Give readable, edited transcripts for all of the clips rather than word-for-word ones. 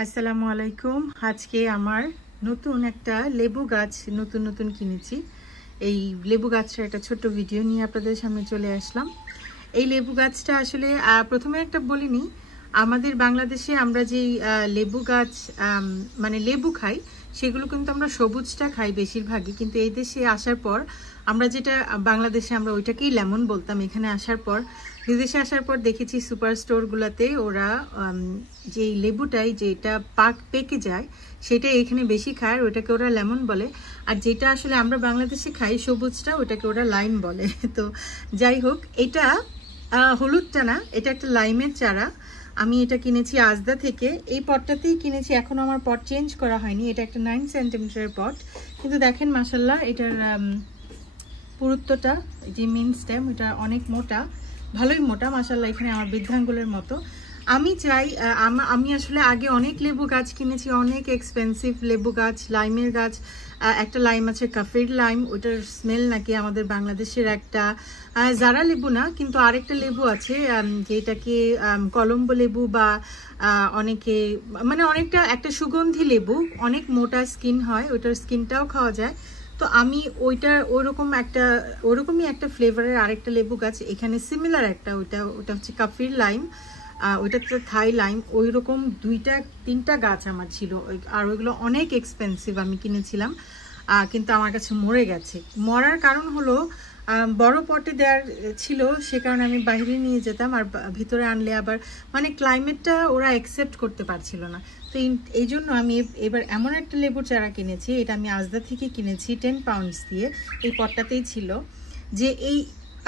আসসালামু আলাইকুম। আজকে আমার নতুন একটা লেবু গাছ নতুন কিনেছি। এই লেবু গাছটার একটা ছোট্ট ভিডিও নিয়ে আপনাদের সামনে চলে আসলাম। এই লেবু গাছটা আসলে প্রথমে একটা বলিনি, আমাদের বাংলাদেশে আমরা যেই লেবু গাছ মানে লেবু খাই, সেগুলো কিন্তু আমরা সবুজটা খাই বেশিরভাগই। কিন্তু এই দেশে আসার পর আমরা যেটা বাংলাদেশে আমরা ওইটাকেই লেমন বলতাম, এখানে আসার পর বিদেশে আসার পর দেখেছি সুপার স্টোরগুলোতে ওরা যেই লেবুটাই যেটা পেকে যায় সেটা এখানে বেশি খায়, আর ওটাকে ওরা লেমন বলে। আর যেটা আসলে আমরা বাংলাদেশে খাই সবুজটা, ওটাকে ওরা লাইম বলে। তো যাই হোক, এটা হলুদটা না, এটা একটা লাইমের চারা। আমি এটা কিনেছি আজদা থেকে। এই পটটাতেই কিনেছি, এখনো আমার পট চেঞ্জ করা হয়নি। এটা একটা 9 সেন্টিমিটারের পট, কিন্তু দেখেন মাশাল্লাহ এটার পুরুত্বটা, যে মেন স্টেম, এটা অনেক মোটা, ভালোই মোটা মাশাল্লাহ, এখানে আমার বৃদ্ধাঙ্গুলের মতো। আমি চাই, আমি আসলে আগে অনেক লেবু গাছ কিনেছি, অনেক এক্সপেন্সিভ লেবু গাছ, লাইমের গাছ। একটা লাইম আছে কাফির লাইম, ওটার স্মেল নাকি আমাদের বাংলাদেশের একটা জারা লেবু না, কিন্তু আরেকটা লেবু আছে যেটাকে কলম্বো লেবু বা অনেকে মানে অনেকটা একটা সুগন্ধি লেবু, অনেক মোটা স্কিন হয়, ওটার স্কিনটাও খাওয়া যায়। তো আমি ওরকমই একটা ফ্লেভারের আরেকটা লেবু গাছ এখানে সিমিলার একটা, ওটা হচ্ছে কাফির লাইম, ওইটা তো থাই লাইম, ওই রকম 2-3টা গাছ আমার ছিল। আর ওইগুলো অনেক এক্সপেন্সিভ, আমি কিনেছিলাম কিন্তু আমার কাছে মরে গেছে। মরার কারণ হলো বড় পটে দেওয়ার ছিল, সে কারণে আমি বাইরে নিয়ে যেতাম, আর ভিতরে আনলে আবার মানে ক্লাইমেটটা ওরা অ্যাকসেপ্ট করতে পারছিল না। তো এই জন্য আমি এবার এমন একটা লেবুর চারা কিনেছি, এটা আমি আজদা থেকে কিনেছি 10 পাউন্ডস দিয়ে। এই পটটাতেই ছিল যে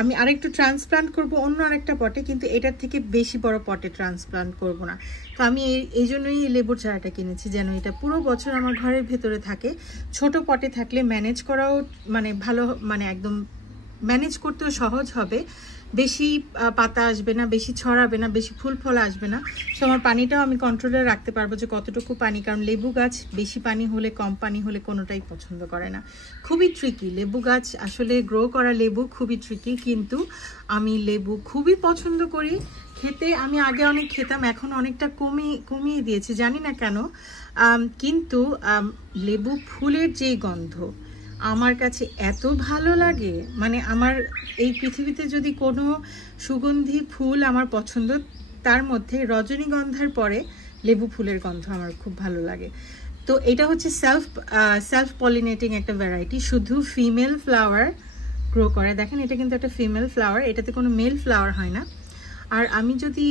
আমি আরেকটু ট্রান্সপ্লান্ট করব অন্য আরেকটা পটে, কিন্তু এটার থেকে বেশি বড় পটে ট্রান্সপ্লান্ট করব না। তো আমি এই জন্যই এই লেবুর চারাটা কিনেছি, যেন এটা পুরো বছর আমার ঘরের ভেতরে থাকে। ছোট পটে থাকলে ম্যানেজ করাও মানে ভালো, মানে একদম ম্যানেজ করতেও সহজ হবে, বেশি পাতা আসবে না, বেশি ছড়াবে না, বেশি ফুল ফল আসবে না। সো আমার পানিটাও আমি কন্ট্রোলে রাখতে পারবো যে কতটুকু পানি, কারণ লেবু গাছ বেশি পানি হলে কম পানি হলে কোনোটাই পছন্দ করে না। খুবই ট্রিকি লেবু গাছ, আসলে গ্রো করা লেবু খুবই ট্রিকি, কিন্তু আমি লেবু খুবই পছন্দ করি খেতে। আমি আগে অনেক খেতাম, এখন অনেকটা কমিয়ে দিয়েছি, জানি না কেন। কিন্তু লেবু ফুলের যেই গন্ধ আমার কাছে এত ভালো লাগে, মানে আমার এই পৃথিবীতে যদি কোনো সুগন্ধি ফুল আমার পছন্দ, তার মধ্যে রজনীগন্ধার পরে লেবু ফুলের গন্ধ আমার খুব ভালো লাগে। তো এটা হচ্ছে সেলফ পলিনেটিং একটা ভ্যারাইটি, শুধু ফিমেল ফ্লাওয়ার গ্রো করে। দেখেন এটা কিন্তু একটা ফিমেল ফ্লাওয়ার, এটাতে কোনো মেল ফ্লাওয়ার হয় না। আর আমি যদি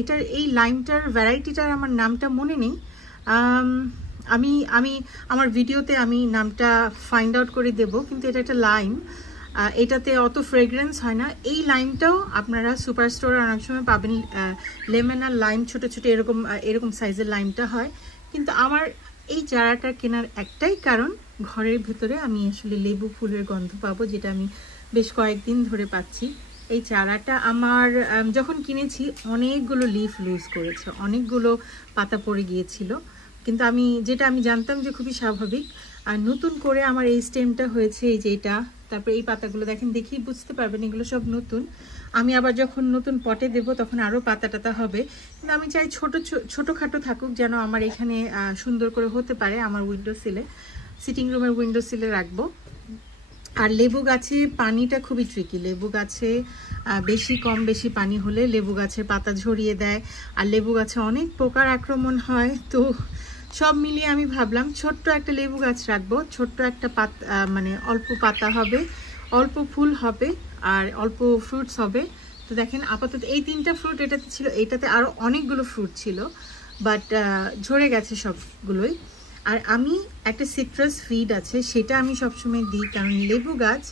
এটার এই লাইমটার ভ্যারাইটিটার আমার নামটা মনে নেই, আমি আমার ভিডিওতে আমি নামটা ফাইন্ড আউট করে দেব, কিন্তু এটা একটা লাইম, এটাতে অত ফ্রেগ্রেন্স হয় না। এই লাইমটাও আপনারা সুপার স্টোরে অনেক সময় পাবেন, লেমন আর লাইম ছোট ছোট এরকম সাইজের লাইমটা হয়। কিন্তু আমার এই চারাটা কেনার একটাই কারণ, ঘরের ভেতরে আমি আসলে লেবু ফুলের গন্ধ পাবো, যেটা আমি বেশ কয়েকদিন ধরে পাচ্ছি। এই চারাটা আমার যখন কিনেছি অনেকগুলো লিফ লুজ করেছে, অনেকগুলো পাতা পড়ে গিয়েছিল, কিন্তু যেটা আমি জানতাম যে খুবই স্বাভাবিক। আর নতুন করে আমার এই স্টেমটা হয়েছে, এই যে এটা, তারপরে এই পাতাগুলো দেখেন, দেখেই বুঝতে পারবেন এগুলো সব নতুন। আমি আবার যখন নতুন পটে দেব তখন আরও পাতা টাতা হবে, কিন্তু আমি চাই ছোটোখাটো থাকুক, যেন আমার এখানে সুন্দর করে হতে পারে। আমার উইন্ডো সিলে, সিটিং রুমের উইন্ডো সিলে রাখবো। আর লেবু গাছে পানিটা খুবই ট্রিকি, লেবু গাছে বেশি পানি হলে লেবু গাছের পাতা ঝরিয়ে দেয়, আর লেবু গাছে অনেক পোকার আক্রমণ হয়। তো সব মিলিয়ে আমি ভাবলাম ছোট্ট একটা লেবু গাছ রাখবো, ছোট্ট একটা মানে অল্প পাতা হবে, অল্প ফুল হবে, আর অল্প ফ্রুটস হবে। তো দেখেন আপাতত এই 3টা ফ্রুট এটাতে ছিল, এটাতে আরও অনেকগুলো ফ্রুট ছিল, বাট ঝরে গেছে সবগুলোই। আর আমি একটা সিট্রাস ফিড আছে, সেটা আমি সবসময় দিই, কারণ লেবু গাছ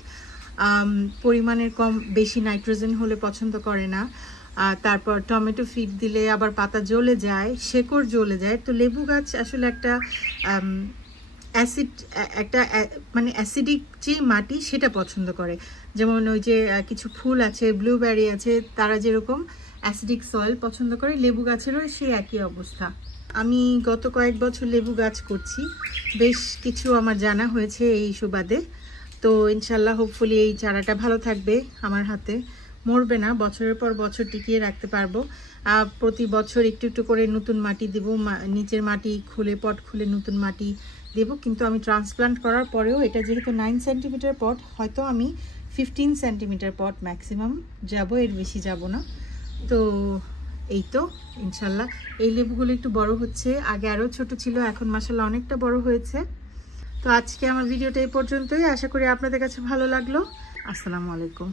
পরিমাণের বেশি নাইট্রোজেন হলে পছন্দ করে না। তারপর টমেটো ফিড দিলে আবার পাতা জ্বলে যায়, শেকড় জ্বলে যায়। তো লেবু গাছ আসলে একটা মানে অ্যাসিডিক যে মাটি সেটা পছন্দ করে। যেমন ওই যে কিছু ফুল আছে, ব্লুবেরি আছে, তারা যেরকম অ্যাসিডিক সয়েল পছন্দ করে, লেবু গাছেরও সেই একই অবস্থা। আমি গত কয়েক বছর লেবু গাছ করছি, বেশ কিছু আমার জানা হয়েছে এই সুবাদে। তো ইনশাল্লাহ হোপফুলি এই চারাটা ভালো থাকবে আমার হাতে, মরবে না, বছরের পর বছর টিকিয়ে রাখতে পারবো। প্রতি বছর একটু একটু করে নতুন মাটি দেব, নিচের মাটি খুলে পট খুলে নতুন মাটি দেব। কিন্তু আমি ট্রান্সপ্লান্ট করার পরেও এটা যেহেতু 9 সেন্টিমিটার পট, হয়তো আমি 15 সেন্টিমিটার পট ম্যাক্সিমাম যাব, এর বেশি যাব না। তো এই তো ইনশাল্লাহ এই লেবুগুলো একটু বড় হচ্ছে, আগে আরও ছোট ছিল, এখন মাশাআল্লাহ অনেকটা বড় হয়েছে। তো আজকে আমার ভিডিওটা এই পর্যন্তই, আশা করি আপনাদের কাছে ভালো লাগলো। আসসালামু আলাইকুম।